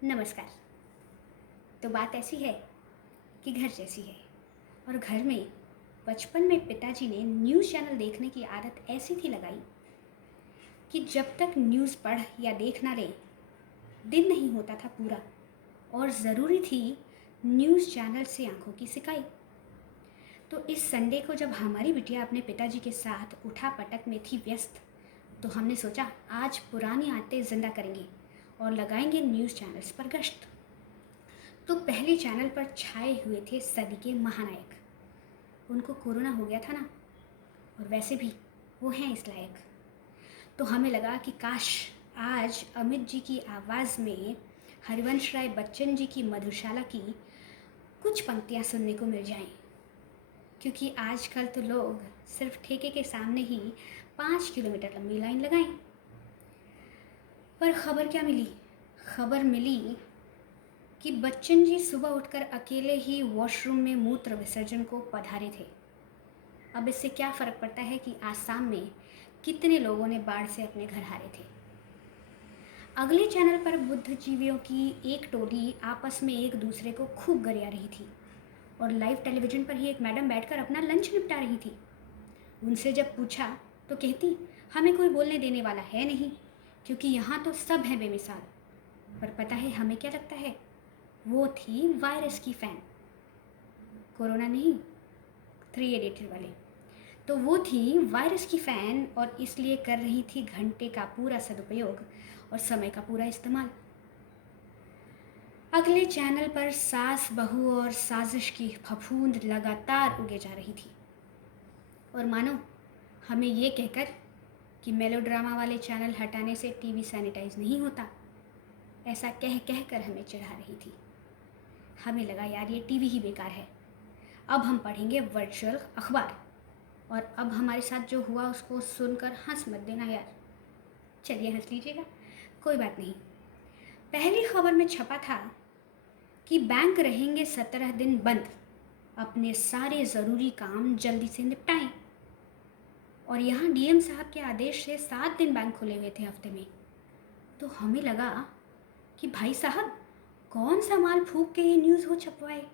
नमस्कार। तो बात ऐसी है कि घर जैसी है और घर में बचपन में पिताजी ने न्यूज़ चैनल देखने की आदत ऐसी थी लगाई कि जब तक न्यूज़ पढ़ या देख ना ले दिन नहीं होता था पूरा। और ज़रूरी थी न्यूज़ चैनल से आंखों की सिकाई। तो इस संडे को जब हमारी बिटिया अपने पिताजी के साथ उठा पटक में थी व्यस्त, तो हमने सोचा आज पुरानी आदतें ज़िंदा करेंगे और लगाएंगे न्यूज़ चैनल्स पर गश्त। तो पहले चैनल पर छाए हुए थे सदी के महानायक। उनको कोरोना हो गया था ना, और वैसे भी वो हैं इस लायक। तो हमें लगा कि काश आज अमित जी की आवाज़ में हरिवंश राय बच्चन जी की मधुशाला की कुछ पंक्तियाँ सुनने को मिल जाएं। क्योंकि आजकल तो लोग सिर्फ ठेके के सामने ही 5 किलोमीटर लंबी लाइन लगाएं। पर खबर क्या मिली? खबर मिली कि बच्चन जी सुबह उठकर अकेले ही वॉशरूम में मूत्र विसर्जन को पधारे थे। अब इससे क्या फ़र्क पड़ता है कि आसाम में कितने लोगों ने बाढ़ से अपने घर हारे थे। अगले चैनल पर बुद्धिजीवियों की एक टोली आपस में एक दूसरे को खूब गरिया रही थी और लाइव टेलीविज़न पर ही एक मैडम बैठकर अपना लंच निपटा रही थी। उनसे जब पूछा तो कहती, हमें कोई बोलने देने वाला है नहीं, क्योंकि यहाँ तो सब है बेमिसाल। पर पता है हमें क्या लगता है? वो थी वायरस की फ़ैन। कोरोना नहीं, 3 इडियट वाले। तो वो थी वायरस की फ़ैन और इसलिए कर रही थी घंटे का पूरा सदुपयोग और समय का पूरा इस्तेमाल। अगले चैनल पर सास बहू और साजिश की फफूंद लगातार उगे जा रही थी। और मानो हमें ये कहकर कि मेलोड्रामा वाले चैनल हटाने से टीवी सैनिटाइज नहीं होता, ऐसा कह कह कर हमें चिढ़ा रही थी। हमें लगा यार ये टीवी ही बेकार है, अब हम पढ़ेंगे वर्चुअल अखबार। और अब हमारे साथ जो हुआ उसको सुनकर हंस मत देना यार। चलिए हंस लीजिएगा, कोई बात नहीं। पहली खबर में छपा था कि बैंक रहेंगे 17 दिन बंद, अपने सारे ज़रूरी काम जल्दी से निपटाएं। और यहाँ डीएम साहब के आदेश से 7 दिन बैंक खुले हुए थे हफ्ते में। तो हमें लगा कि भाई साहब कौन सा माल फूंक के ये न्यूज़ हो छपवाए।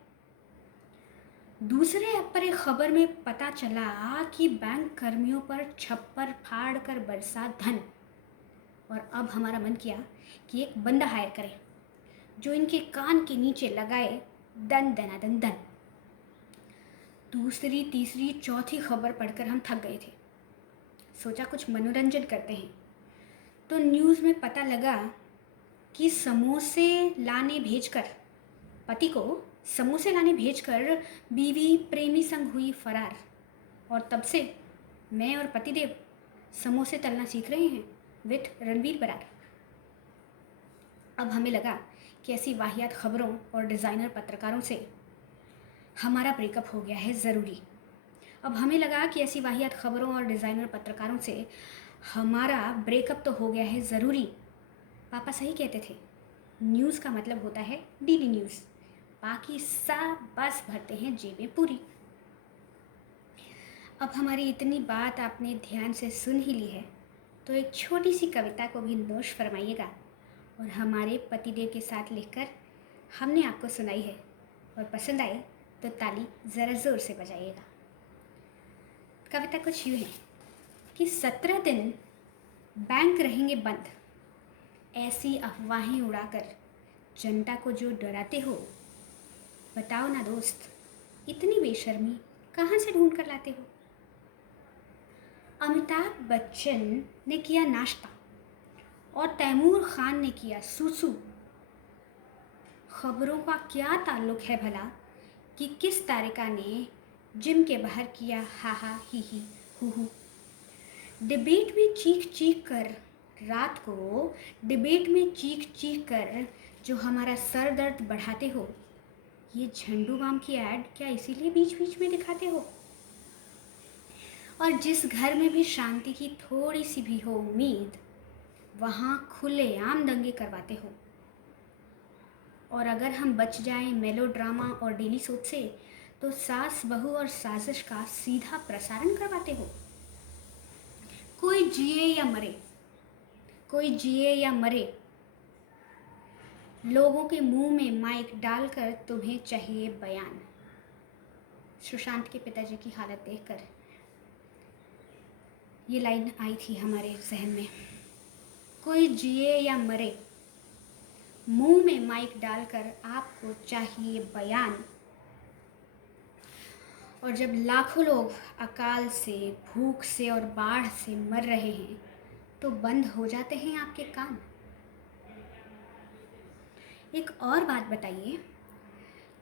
दूसरे ऐप पर एक खबर में पता चला कि बैंक कर्मियों पर छप्पर फाड़ कर बरसा धन। और अब हमारा मन किया कि एक बंदा हायर करें जो इनके कान के नीचे लगाए दन दनादन दन। दूसरी तीसरी चौथी खबर पढ़कर हम थक गए थे। सोचा कुछ मनोरंजन करते हैं। तो न्यूज़ में पता लगा कि समोसे लाने भेजकर पति को समोसे लाने भेजकर बीवी प्रेमी संग हुई फरार। और तब से मैं और पतिदेव समोसे तलना सीख रहे हैं विथ रणवीर बरार। अब हमें लगा कि ऐसी वाहियात खबरों और डिज़ाइनर पत्रकारों से हमारा ब्रेकअप हो गया है ज़रूरी। अब हमें लगा कि ऐसी वाहियात खबरों और डिज़ाइनर पत्रकारों से हमारा ब्रेकअप तो हो गया है ज़रूरी। पापा सही कहते थे, न्यूज़ का मतलब होता है डेली न्यूज़, बाकी सब बस भरते हैं जेबें पूरी। अब हमारी इतनी बात आपने ध्यान से सुन ही ली है, तो एक छोटी सी कविता को भी नोश फरमाइएगा और हमारे पतिदेव के साथ लिखकर हमने आपको सुनाई है। और पसंद आई तो ताली ज़रा ज़ोर से बजाइएगा। कविता कुछ यूँ है कि 17 दिन बैंक रहेंगे बंद, ऐसी अफवाहें उड़ाकर जनता को जो डराते हो। बताओ ना दोस्त, इतनी बेशर्मी कहाँ से ढूंढ कर लाते हो। अमिताभ बच्चन ने किया नाश्ता और तैमूर खान ने किया सूसू। खबरों का क्या ताल्लुक है भला कि किस तारिका ने जिम के बाहर किया हा हा ही हु। डिबेट में चीख चीख कर रात को डिबेट में चीख चीख कर जो हमारा सर दर्द बढ़ाते हो, ये झंडू बाम की ऐड क्या इसीलिए बीच बीच में दिखाते हो? और जिस घर में भी शांति की थोड़ी सी भी हो उम्मीद, वहाँ खुलेआम दंगे करवाते हो। और अगर हम बच जाएं मेलोड्रामा और डेली सोप से, तो सास बहू और साजिश का सीधा प्रसारण करवाते हो। कोई जिए या मरे, कोई जिए या मरे, लोगों के मुंह में माइक डालकर तुम्हें चाहिए बयान। सुशांत के पिताजी की हालत देखकर ये लाइन आई थी हमारे जहन में। कोई जिए या मरे, मुंह में माइक डालकर आपको चाहिए बयान। और जब लाखों लोग अकाल से, भूख से और बाढ़ से मर रहे हैं तो बंद हो जाते हैं आपके कान। एक और बात बताइए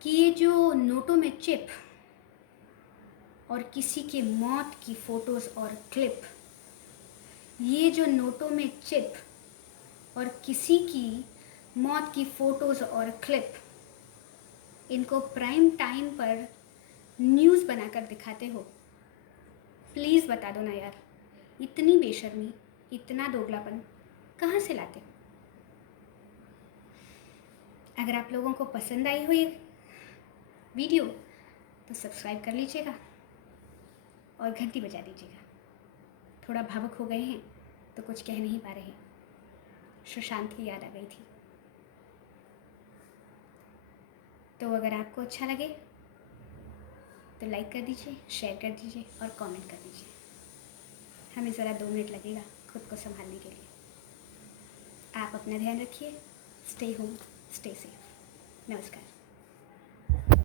कि ये जो नोटों में चिप और किसी के मौत की फोटोज़ और क्लिप, ये जो नोटों में चिप और किसी की मौत की फ़ोटोज़ और क्लिप, इनको प्राइम टाइम पर न्यूज़ बनाकर दिखाते हो। प्लीज़ बता दो ना यार, इतनी बेशर्मी, इतना दोगलापन कहाँ से लाते हो? अगर आप लोगों को पसंद आई हो ये वीडियो तो सब्सक्राइब कर लीजिएगा और घंटी बजा दीजिएगा। थोड़ा भावुक हो गए हैं तो कुछ कह नहीं पा रहे, सुशांत की याद आ गई थी। तो अगर आपको अच्छा लगे तो लाइक कर दीजिए, शेयर कर दीजिए और कमेंट कर दीजिए। हमें ज़रा 2 मिनट लगेगा खुद को संभालने के लिए। आप अपना ध्यान रखिए। Stay home, stay safe. नमस्कार।